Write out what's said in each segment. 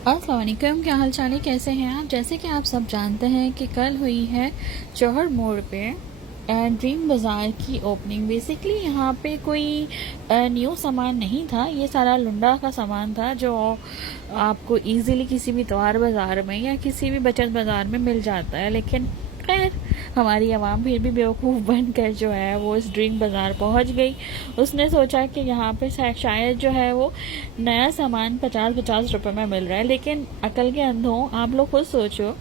अस्सलाम वालेकुम, क्या हाल चाल है, कैसे हैं आप। जैसे कि आप सब जानते हैं कि कल हुई है जौहर मोड़ पे ड्रीम बाज़ार की ओपनिंग। बेसिकली यहाँ पे कोई न्यू सामान नहीं था, ये सारा लुंडा का सामान था जो आपको इजीली किसी भी त्योहार बाज़ार में या किसी भी बचत बाज़ार में मिल जाता है। लेकिन खैर हमारी आवाम फिर भी बेवकूफ़ बनकर जो है वो इस ड्रीम बाज़ार पहुंच गई। उसने सोचा कि यहाँ पे शायद जो है वो नया सामान 50-50 रुपए में मिल रहा है। लेकिन अकल के अंधों, आप लोग खुद सोचो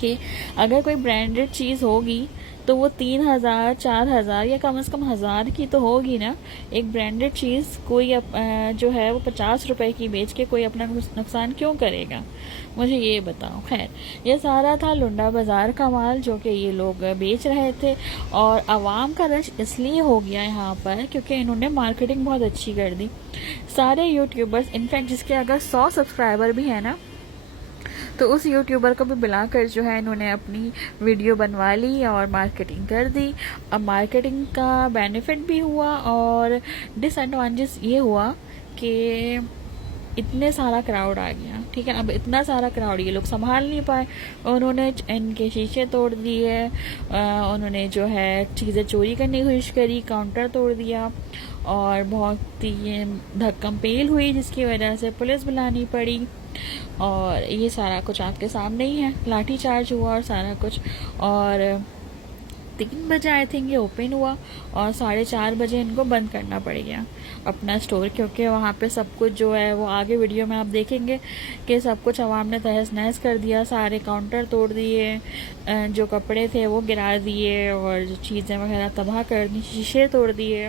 कि अगर कोई ब्रांडेड चीज़ होगी तो वो 3,000 4,000 या कम से कम 1,000 की तो होगी ना। एक ब्रांडेड चीज़ कोई जो है वो 50 रुपए की बेच के कोई अपना नुकसान क्यों करेगा, मुझे ये बताओ। खैर, ये सारा था लुंडा बाज़ार का माल जो कि ये लोग बेच रहे थे। और आवाम का रश इसलिए हो गया यहाँ पर क्योंकि इन्होंने मार्केटिंग बहुत अच्छी कर दी। सारे यूट्यूबर्स, इनफैक्ट जिसके अगर 100 सब्सक्राइबर भी है ना, तो उस यूट्यूबर को भी बुलाकर जो है इन्होंने अपनी वीडियो बनवा ली और मार्केटिंग कर दी। अब मार्केटिंग का बेनिफिट भी हुआ और डिसएडवांटेज ये हुआ कि इतने सारा क्राउड आ गया। ठीक है, अब इतना सारा क्राउड ये लोग संभाल नहीं पाए। उन्होंने इनके शीशे तोड़ दिए, उन्होंने जो है चीज़ें चोरी करने की कोशिश करी, काउंटर तोड़ दिया और बहुत ही धक्कम पेल हुई जिसकी वजह से पुलिस बुलानी पड़ी। और ये सारा कुछ आपके सामने ही है, लाठी चार्ज हुआ और सारा कुछ। और 3 बजे आई थिंक ये ओपन हुआ और 4:30 बजे इनको बंद करना पड़ गया अपना स्टोर, क्योंकि वहाँ पे सब कुछ जो है वो आगे वीडियो में आप देखेंगे कि सब कुछ आवाम ने तहस नहस कर दिया। सारे काउंटर तोड़ दिए, जो कपड़े थे वो गिरा दिए और जो चीज़ें वगैरह तबाह कर दी, शीशे तोड़ दिए।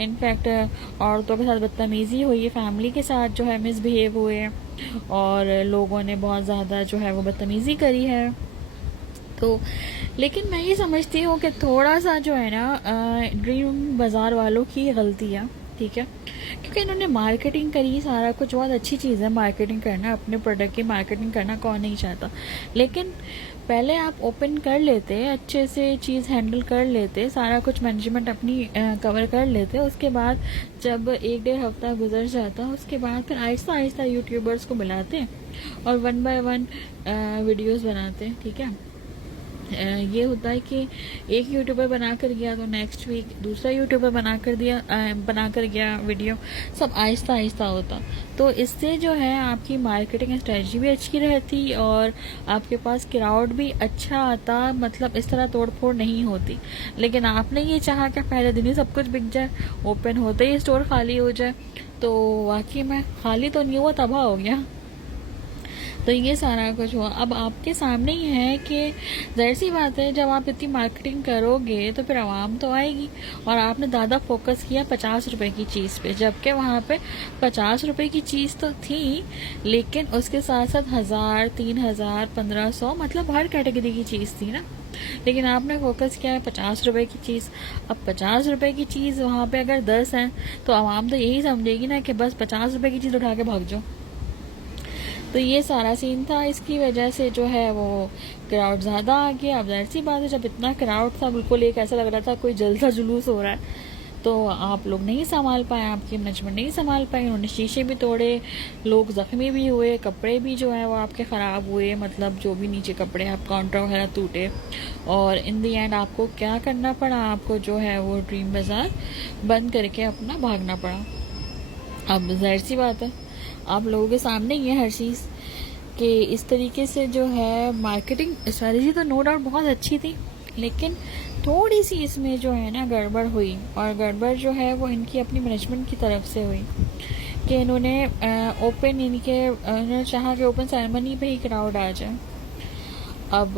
इनफैक्ट औरतों के साथ बदतमीज़ी हुई, फैमिली के साथ जो है मिसबिहेव हुए और लोगों ने बहुत ज़्यादा जो है वो बदतमीज़ी करी है। तो लेकिन मैं ये समझती हूँ कि थोड़ा सा जो है ना ड्रीम बाज़ार वालों की गलती है। ठीक है, क्योंकि इन्होंने मार्केटिंग करी, सारा कुछ बहुत अच्छी चीज़ है मार्केटिंग करना, अपने प्रोडक्ट की मार्केटिंग करना कौन नहीं चाहता। लेकिन पहले आप ओपन कर लेते, अच्छे से चीज़ हैंडल कर लेते, सारा कुछ मैनेजमेंट अपनी कवर कर लेते। उसके बाद जब 1-1.5 हफ्ता गुजर जाता, उसके बाद फिर आहिस्ता आहिस्ता यूट्यूबर्स को बुलाते और 1 बाय 1 वीडियोज़ बनाते। ठीक है, ये होता है कि एक यूट्यूबर बना कर गया तो नेक्स्ट वीक दूसरा यूट्यूबर बना कर गया वीडियो, सब आहिस्ता आहिस्ता होता। तो इससे जो है आपकी मार्केटिंग स्ट्रेटजी भी अच्छी रहती और आपके पास क्राउड भी अच्छा आता, मतलब इस तरह तोड़ फोड़ नहीं होती। लेकिन आपने ये चाहा कि पहले दिन ही सब कुछ बिक जाए, ओपन होते ही स्टोर खाली हो जाए। तो वाकई में खाली तो नहीं हुआ, तबाह हो गया। तो ये सारा कुछ हुआ। अब आपके सामने ही है कि जाहिर सी बात है, जब आप इतनी मार्केटिंग करोगे तो फिर आवाम तो आएगी। और आपने ज़्यादा फोकस किया 50 रुपए की चीज़ पे, जबकि वहाँ पे 50 रुपए की चीज़ तो थी, लेकिन उसके साथ साथ 1,000, 3,000, 1,500, मतलब हर कैटेगरी की चीज़ थी ना। लेकिन आपने फोकस किया है 50 रुपए की चीज़। अब 50 रुपए की चीज़ वहाँ पे अगर 10 है तो आवाम तो यही समझेगी ना कि बस 50 रुपए की चीज़ उठा के भाग जाओ। तो ये सारा सीन था, इसकी वजह से जो है वो क्राउड ज़्यादा आ गया। अब जाहिर सी बात है, जब इतना क्राउड था, बिल्कुल एक ऐसा लग रहा था कोई जलसा जुलूस हो रहा है, तो आप लोग नहीं संभाल पाए, आपकी मैनेजमेंट नहीं संभाल पाए। उन्होंने शीशे भी तोड़े, लोग ज़ख्मी भी हुए, कपड़े भी जो है वो आपके ख़राब हुए, मतलब जो भी नीचे कपड़े, आप काउंटर वगैरह टूटे। और इन दी एंड आपको क्या करना पड़ा, आपको जो है वो ड्रीम बाज़ार बंद करके अपना भागना पड़ा। अब जाहिर सी बात है, आप लोगों के सामने ही है हर चीज़ कि इस तरीके से जो है मार्केटिंग स्ट्रेटजी तो नो डाउट बहुत अच्छी थी, लेकिन थोड़ी सी इसमें जो है ना गड़बड़ हुई। और गड़बड़ जो है वो इनकी अपनी मैनेजमेंट की तरफ से हुई कि इन्होंने उन्होंने चाहा कि ओपन सेरेमनी पे ही क्राउड आ जाए। अब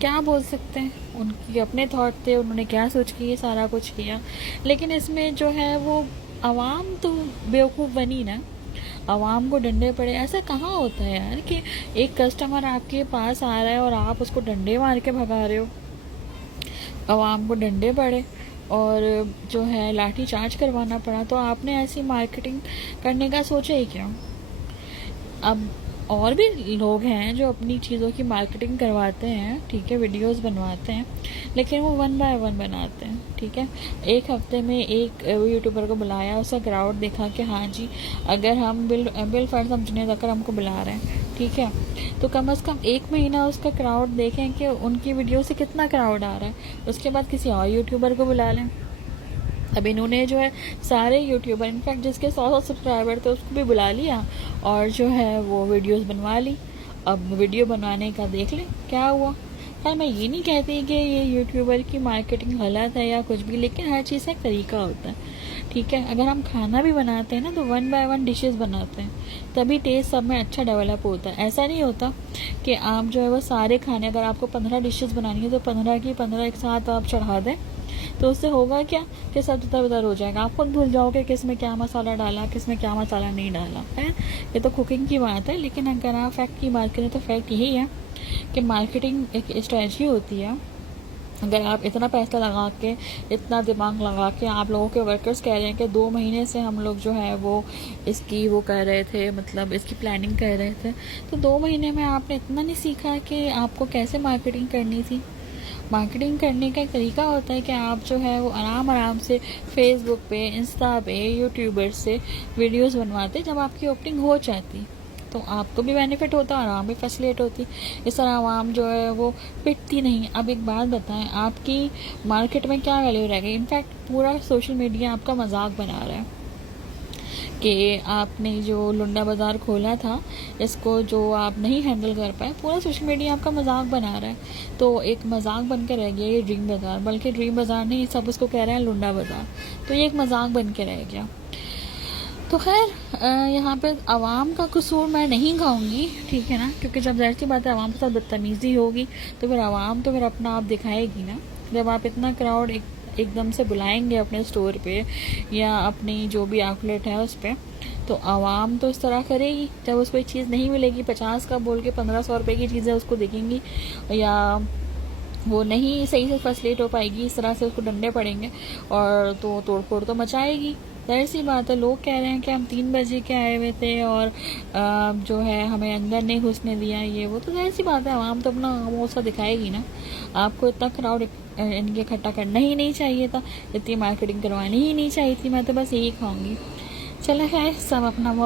क्या बोल सकते हैं, उनके अपने थॉट थे, उन्होंने क्या सोच के ये सारा कुछ किया। लेकिन इसमें जो है वो आवाम तो बेवकूफ़ बनी ना, आवाम को डंडे पड़े। ऐसा कहाँ होता है यार कि एक कस्टमर आपके पास आ रहा है और आप उसको डंडे मार के भगा रहे हो। आवाम को डंडे पड़े और जो है लाठी चार्ज करवाना पड़ा, तो आपने ऐसी मार्केटिंग करने का सोचा ही क्यों। अब और भी लोग हैं जो अपनी चीज़ों की मार्केटिंग करवाते हैं, ठीक है, वीडियोस बनवाते हैं, लेकिन वो 1 बाय 1 बनाते हैं, ठीक है। एक हफ्ते में एक यूट्यूबर को बुलाया, उसका क्राउड देखा कि हाँ जी, अगर हम बिल फंड समझने तक हमको बुला रहे हैं, ठीक है, तो कम से कम 1 महीना उसका क्राउड देखें कि उनकी वीडियो से कितना क्राउड आ रहा है, उसके बाद किसी और यूट्यूबर को बुला लें। अब इन्होंने जो है सारे यूट्यूबर, इनफैक्ट जिसके 100 सब्सक्राइबर थे उसको भी बुला लिया और जो है वो वीडियोस बनवा ली। अब वीडियो बनवाने का देख लें क्या हुआ। खैर मैं ये नहीं कहती कि ये यूट्यूबर की मार्केटिंग गलत है या कुछ भी, लेकिन हर चीज़ का एक तरीका होता है, ठीक है। अगर हम खाना भी बनाते हैं ना तो 1 बाय 1 डिशेस बनाते हैं, तभी टेस्ट सब में अच्छा डेवलप होता है। ऐसा नहीं होता कि आप जो है वो सारे खाने, अगर आपको 15 डिशेस बनानी है तो 15 की 15 एक साथ आप चढ़ा दें, तो उससे होगा क्या कि सब इधर उधर हो जाएगा। आप खुद भूल जाओगे किस में क्या मसाला डाला, किस में क्या मसाला नहीं डाला है। ये तो कुकिंग की बात है, लेकिन अगर आप फैक्ट की बात करें तो फैक्ट यही है कि मार्केटिंग एक स्ट्रेटजी होती है। अगर आप इतना पैसा लगा के, इतना दिमाग लगा के, आप लोगों के वर्कर्स कह रहे हैं कि 2 महीने से हम लोग जो है वो इसकी वो कर रहे थे, मतलब इसकी प्लानिंग कर रहे थे, तो 2 महीने में आपने इतना नहीं सीखा कि आपको कैसे मार्केटिंग करनी थी। मार्केटिंग करने का एक तरीका होता है कि आप जो है वो आराम आराम से फेसबुक पे, इंस्टा पे, यूट्यूबर से वीडियोस बनवाते। जब आपकी ओपनिंग हो जाती तो आपको भी बेनिफिट होता और आवाम भी फैसिलेट होती। इस तरह आवाम जो है वो पिटती नहीं। अब एक बात बताएं, आपकी मार्केट में क्या वैल्यू रह गई। इनफैक्ट पूरा सोशल मीडिया आपका मजाक बना रहा है कि आपने जो लुंडा बाज़ार खोला था, इसको जो आप नहीं हैंडल कर पाए, पूरा सोशल मीडिया आपका मजाक बना रहा है। तो एक मजाक बन के रह गया ये ड्रीम बाज़ार, बल्कि ड्रीम बाज़ार नहीं, सब उसको कह रहे हैं लुंडा बाज़ार, तो ये एक मजाक बन के रह गया। तो खैर यहाँ पे आवाम का कसूर मैं नहीं कहूँगी, ठीक है ना, क्योंकि जब ज़ाहिर सी बात है आवाम के साथ बदतमीज़ी होगी तो फिर आवाम तो फिर अपना आप दिखाएगी ना। जब आप इतना क्राउड एकदम से बुलाएंगे अपने स्टोर पे या अपनी जो भी आउटलेट है उस पर, तो आवाम तो इस तरह करेगी। जब उसको एक चीज़ नहीं मिलेगी, 50 का बोल के 1500 रुपये की चीज़ें उसको देखेंगी, या वो नहीं सही से फैसिलेट हो पाएगी, इस तरह से उसको डंडे पड़ेंगे और तो तोड़ फोड़ तो मचाएगी। जाहिर सी बात है, लोग कह रहे हैं कि हम 3 बजे के आए हुए थे और जो है हमें अंदर नहीं घुसने दिया, ये वो, तो जाहिर सी बात है आवाम तो अपना खामोशा दिखाएगी ना। आपको इतना क्राउड इनके इकट्ठा करना ही नहीं चाहिए था, इतनी मार्केटिंग करवानी ही नहीं चाहिए थी। मैं तो बस यही कहूँगी। चलो खैर, सब अपना वो